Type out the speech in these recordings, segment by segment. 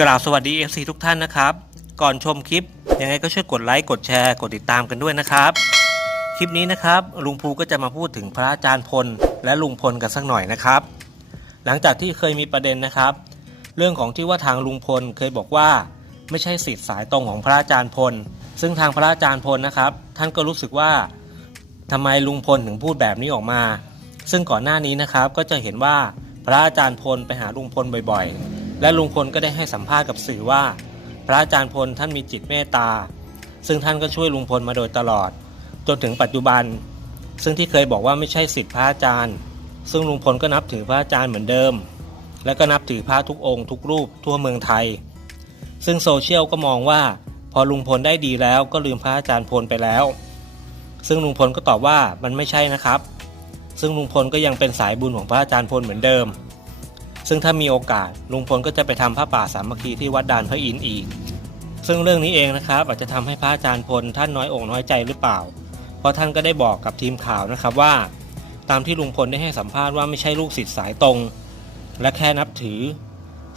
กราบสวัสดี FC ทุกท่านนะครับ ก่อนชมคลิป ยังไงก็ช่วยกดไลค์กดแชร์กดติดตามกันด้วยนะครับ คลิปนี้นะครับลุงภูก็จะมาพูดถึงพระอาจารย์พล และลุงพลกันสักหน่อยนะครับ หลังจากที่เคยมีประเด็นนะครับ เรื่องของที่ว่าทางลุงพลเคยบอกว่า ไม่ใช่สิทธิ์สายตรงของพระอาจารย์พล ซึ่งทางพระอาจารย์พลนะครับ ท่านก็รู้สึกว่าทำไมลุงพลถึงพูดแบบนี้ออกมา ซึ่งก่อนหน้านี้นะครับก็จะเห็นว่าพระอาจารย์พลไปหาลุงพลบ่อยๆ และลุงพลก็ได้ให้สัมภาษณ์กับสื่อว่า พระอาจารย์พลท่านมีจิตเมตตา ซึ่งท่านก็ช่วยลุงพลมาโดยตลอด จนถึงปัจจุบัน ซึ่งที่เคยบอกว่าไม่ใช่สิทธิพระอาจารย์ ซึ่งลุงพลก็นับถือพระอาจารย์เหมือนเดิม และก็นับถือพระทุกองค์ทุกรูปทั่วเมืองไทย ซึ่งโซเชียลก็มองว่า พอลุงพลได้ดีแล้วก็ลืมพระอาจารย์พลไปแล้ว ซึ่งลุงพลก็ตอบว่ามันไม่ใช่นะครับ ซึ่งลุงพลก็ยังเป็นสายบุญของพระอาจารย์พลเหมือนเดิม ซึ่งถ้ามีโอกาสลุงพลก็จะไปทำพระป่าสามัคคีที่วัดดานพระอินทร์อีก ซึ่งเรื่องนี้เองนะครับอาจจะทำให้พระอาจารย์พลท่านน้อยอกน้อยใจหรือเปล่า เพราะท่านก็ได้บอกกับทีมข่าวนะครับว่า ตามที่ลุงพลได้ให้สัมภาษณ์ว่าไม่ใช่ลูกศิษย์สายตรง และแค่นับถือ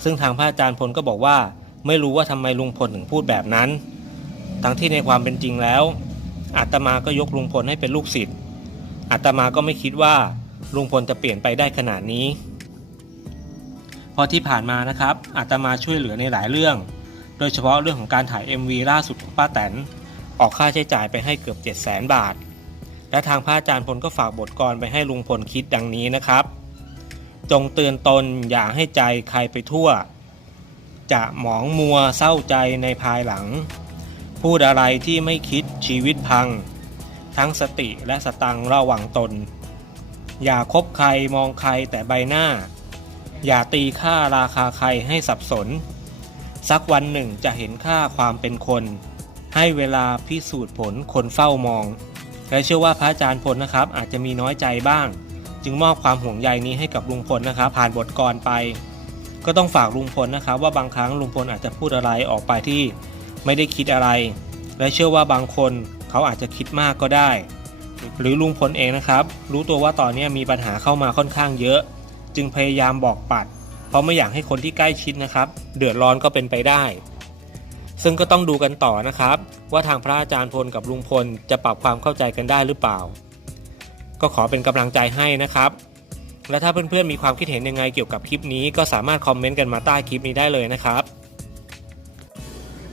ซึ่งทางพระอาจารย์พลก็บอกว่า ไม่รู้ว่าทำไมลุงพลถึงพูดแบบนั้น ทั้งที่ในความเป็นจริงแล้วอาตมาก็ยกลุงพลให้เป็นลูกศิษย์อาตมาก็ไม่คิดว่าลุงพลจะเปลี่ยนไปได้ขนาดนี้ เพอที่ผ่านมานะครับอาตมาช่วยเหลือในหลายเรื่อง โดยเฉพาะเรื่องของการถ่าย MV ล่าสุดของป้าแตน ออกค่าใช้จ่ายไปให้เกือบ 7 0 0 0 0 0 บาท และทางพระอาจารย์พลก็ฝากบทกรไปให้ลุงพลคิดดังนี้นะครับ จงเตือนตนอย่าให้ใจใครไปทั่ว จะหมองมัวเศร้าใจในภายหลัง พูดอะไรที่ไม่คิดชีวิตพัง ทั้งสติและสตังระวังตน อย่าคบใครมองใครแต่ใบหน้า อย่าตีค่าราคาใครให้สับสน สักวันหนึ่งจะเห็นค่าความเป็นคน ให้เวลาพิสูจน์ผลคนเฝ้ามอง และเชื่อว่าพระอาจารย์พลนะครับ อาจจะมีน้อยใจบ้าง จึงมอบความห่วงใยนี้ให้กับลุงพลนะครับ ผ่านบทกรไป ก็ต้องฝากลุงพลนะครับ ว่าบางครั้งลุงพลอาจจะพูดอะไรออกไปที่ไม่ได้คิดอะไร และเชื่อว่าบางคนเขาอาจจะคิดมากก็ได้ หรือลุงพลเองนะครับ รู้ตัวว่าตอนนี้มีปัญหาเข้ามาค่อนข้างเยอะ จึงพยายามบอกปัด เพราะไม่อยากให้คนที่ใกล้ชิดนะครับ เดือดร้อนก็เป็นไปได้ ซึ่งก็ต้องดูกันต่อนะครับ ว่าทางพระอาจารย์พลกับลุงพลจะปรับความเข้าใจกันได้หรือเปล่า ก็ขอเป็นกำลังใจให้นะครับ และถ้าเพื่อนๆมีความคิดเห็นยังไงเกี่ยวกับคลิปนี้ ก็สามารถคอมเมนต์กันมาใต้คลิปนี้ได้เลยนะครับ